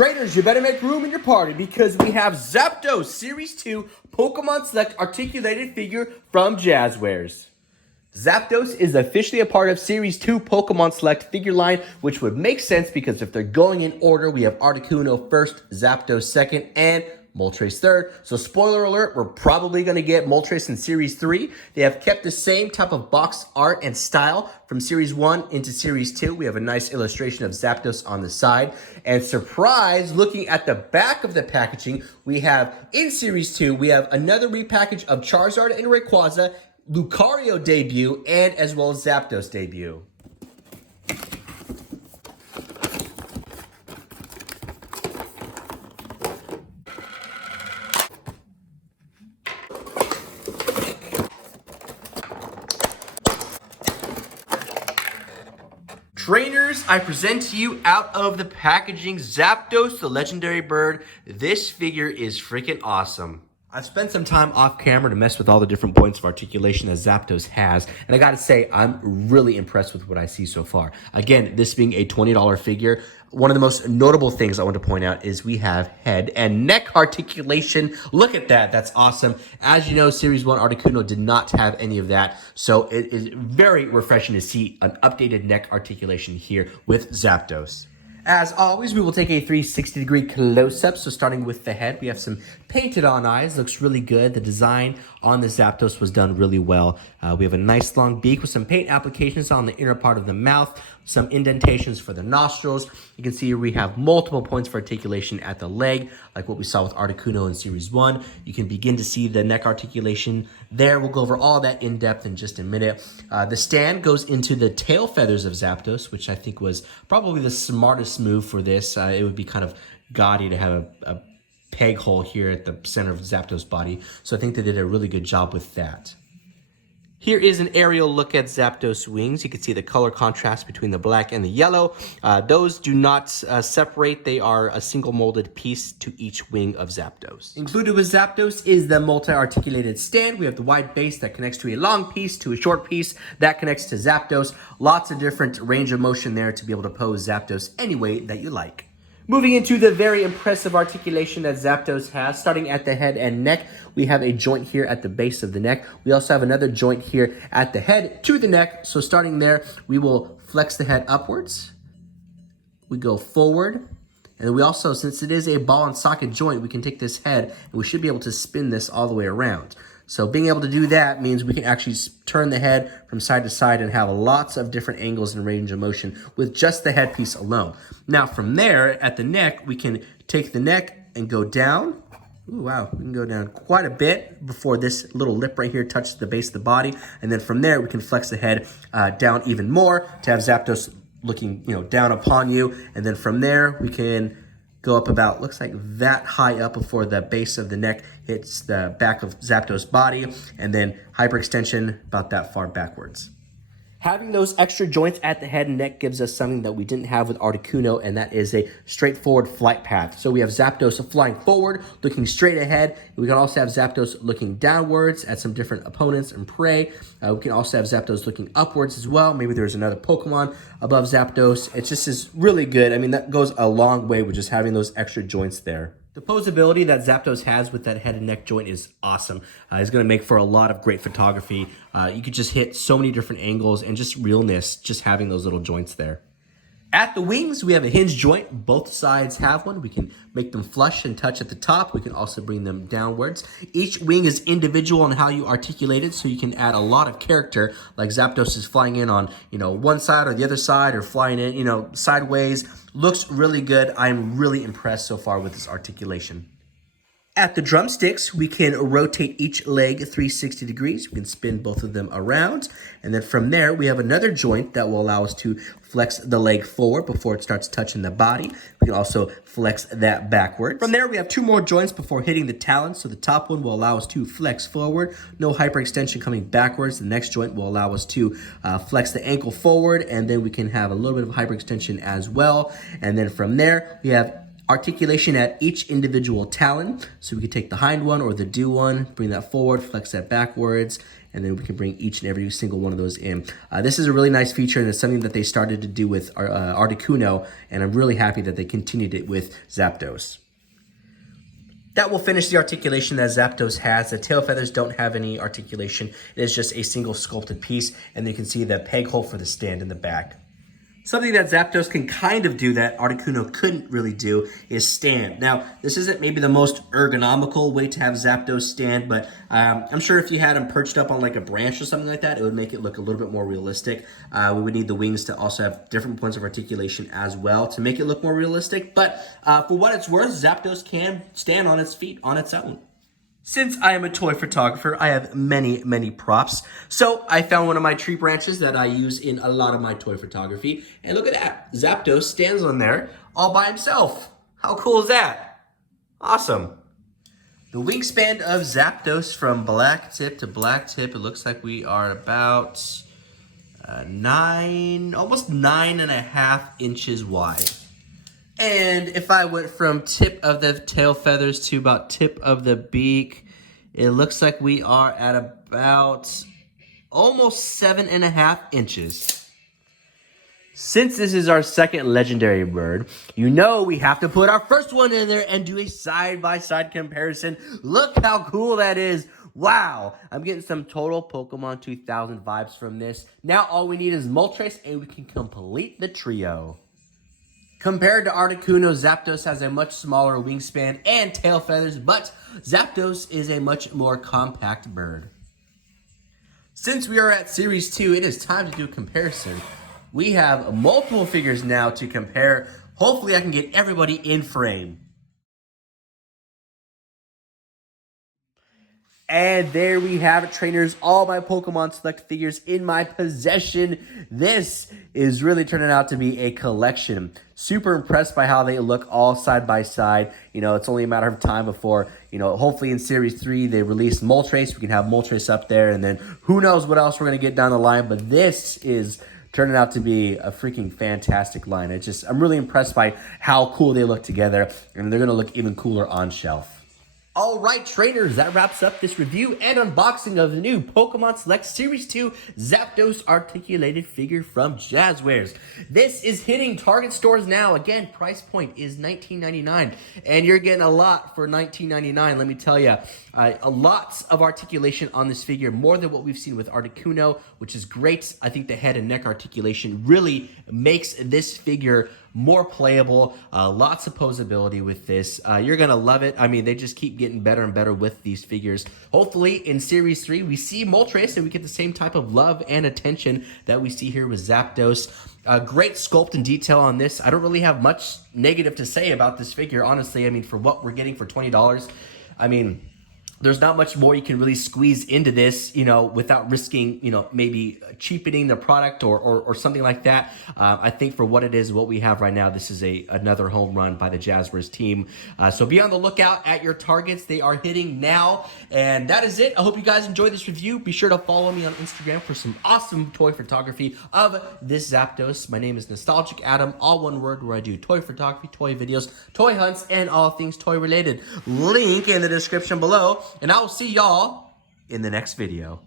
Traders, you better make room in your party because we have Zapdos Series 2 Pokemon Select Articulated figure from Jazwares. Zapdos is officially a part of Series 2 Pokemon Select figure line, which would make sense because if they're going in order, we have Articuno first, Zapdos second, and Moltres third. So spoiler alert, we're probably going to get Moltres in Series 3. They have kept the same type of box art and style from Series 1 into Series 2. We have a nice illustration of Zapdos on the side. And surprise, looking at the back of the packaging, we have in Series 2, we have another repackage of Charizard and Rayquaza, Lucario debut, and as well as Zapdos debut. Trainers, I present to you out of the packaging Zapdos, the legendary bird. This figure is freaking awesome. I've spent some time off camera to mess with all the different points of articulation that Zapdos has, and I gotta say, I'm really impressed with what I see so far. Again, this being a $20 figure, one of the most notable things I want to point out is we have head and neck articulation. Look at that, that's awesome. As you know, Series 1 Articuno did not have any of that, so it is very refreshing to see an updated neck articulation here with Zapdos. As always, we will take a 360-degree close-up. So starting with the head, we have some painted on eyes. Looks really good. The design on the Zapdos was done really well. We have a nice long beak with some paint applications on the inner part of the mouth, some indentations for the nostrils. You can see here we have multiple points for articulation at the leg, like what we saw with Articuno in Series 1. You can begin to see the neck articulation there. We'll go over all that in depth in just a minute. The stand goes into the tail feathers of Zapdos, which I think was probably the smartest move for this. It would be kind of gaudy to have a peg hole here at the center of Zapdos' body. So I think they did a really good job with that. Here is an aerial look at Zapdos' wings. You can see the color contrast between the black and the yellow. Those do not separate. They are a single molded piece to each wing of Zapdos. Included with Zapdos is the multi-articulated stand. We have the wide base that connects to a long piece to a short piece that connects to Zapdos. Lots of different range of motion there to be able to pose Zapdos any way that you like. Moving into the very impressive articulation that Zapdos has, starting at the head and neck, we have a joint here at the base of the neck. We also have another joint here at the head to the neck. So starting there, we will flex the head upwards. We go forward. And we also, since it is a ball and socket joint, we can take this head and we should be able to spin this all the way around. So being able to do that means we can actually turn the head from side to side and have lots of different angles and range of motion with just the headpiece alone. Now from there, at the neck, we can take the neck and go down. Ooh, wow, we can go down quite a bit before this little lip right here touches the base of the body. And then from there, we can flex the head down even more to have Zapdos looking, down upon you. And then from there, we can go up about, looks like that high up before the base of the neck hits the back of Zapdos' body, and then hyperextension about that far backwards. Having those extra joints at the head and neck gives us something that we didn't have with Articuno, and that is a straightforward flight path. So we have Zapdos flying forward, looking straight ahead. We can also have Zapdos looking downwards at some different opponents and prey. We can also have Zapdos looking upwards as well. Maybe there's another Pokemon above Zapdos. It just is really good. I mean, that goes a long way with just having those extra joints there. The posability that Zapdos has with that head and neck joint is awesome. It's going to make for a lot of great photography. You could just hit so many different angles and just realness just having those little joints there. At the wings, we have a hinge joint. Both sides have one. We can make them flush and touch at the top. We can also bring them downwards. Each wing is individual in how you articulate it, so you can add a lot of character, like Zapdos is flying in on, one side or the other side, or flying in, sideways. Looks really good. I'm really impressed so far with this articulation. At the drumsticks, we can rotate each leg 360 degrees. We can spin both of them around. And then from there, we have another joint that will allow us to flex the leg forward before it starts touching the body. We can also flex that backwards. From there, we have two more joints before hitting the talons. So the top one will allow us to flex forward. No hyperextension coming backwards. The next joint will allow us to flex the ankle forward. And then we can have a little bit of hyperextension as well. And then from there, we have articulation at each individual talon. So we could take the hind one or the dew one, bring that forward, flex that backwards, and then we can bring each and every single one of those in. This is a really nice feature, and it's something that they started to do with Articuno, and I'm really happy that they continued it with Zapdos. That will finish the articulation that Zapdos has. The tail feathers don't have any articulation. It is just a single sculpted piece, and you can see the peg hole for the stand in the back. Something that Zapdos can kind of do that Articuno couldn't really do is stand. Now, this isn't maybe the most ergonomical way to have Zapdos stand, but I'm sure if you had him perched up on like a branch or something like that, it would make it look a little bit more realistic. We would need the wings to also have different points of articulation as well to make it look more realistic. But for what it's worth, Zapdos can stand on its feet on its own. Since I am a toy photographer, I have many, many props. So I found one of my tree branches that I use in a lot of my toy photography. And look at that. Zapdos stands on there all by himself. How cool is that? Awesome. The wingspan of Zapdos from black tip to black tip, it looks like we are about almost 9.5 inches wide. And if I went from tip of the tail feathers to about tip of the beak, it looks like we are at about almost 7.5 inches. Since this is our second legendary bird, you know we have to put our first one in there and do a side-by-side comparison. Look how cool that is. Wow, I'm getting some total Pokemon 2000 vibes from this. Now all we need is Moltres and we can complete the trio. Compared to Articuno, Zapdos has a much smaller wingspan and tail feathers, but Zapdos is a much more compact bird. Since we are at Series 2, it is time to do a comparison. We have multiple figures now to compare. Hopefully I can get everybody in frame. And there we have it, trainers. All my Pokemon Select figures in my possession. This is really turning out to be a collection. Super impressed by how they look all side by side. You know, it's only a matter of time before, you know, hopefully in Series 3 they release Moltres. We can have Moltres up there, and then who knows what else we're going to get down the line. But this is turning out to be a freaking fantastic line. I'm really impressed by how cool they look together, and they're going to look even cooler on shelf. All right, trainers, that wraps up this review and unboxing of the new Pokemon Select Series 2 Zapdos articulated figure from Jazwares. This is hitting Target stores now. Again, price point is $19.99, and you're getting a lot for $19.99. Let me tell you, a lot of articulation on this figure, more than what we've seen with Articuno, which is great. I think the head and neck articulation really makes this figure more playable. Lots of posability with this. You're gonna love it. I mean, they just keep getting better and better with these figures. Hopefully in Series 3 we see Moltres and we get the same type of love and attention that we see here with Zapdos. Great sculpt and detail on this. I don't really have much negative to say about this figure, honestly. I mean, for what we're getting for $20, I mean, there's not much more you can really squeeze into this, you know, without risking, you know, maybe cheapening the product or something like that. I think for what it is, what we have right now, this is another home run by the Jazwares team. So be on the lookout at your targets. They are hitting now. And that is it. I hope you guys enjoyed this review. Be sure to follow me on Instagram for some awesome toy photography of this Zapdos. My name is Nostalgic Adam, all one word, where I do toy photography, toy videos, toy hunts, and all things toy related. Link in the description below. And I will see y'all in the next video.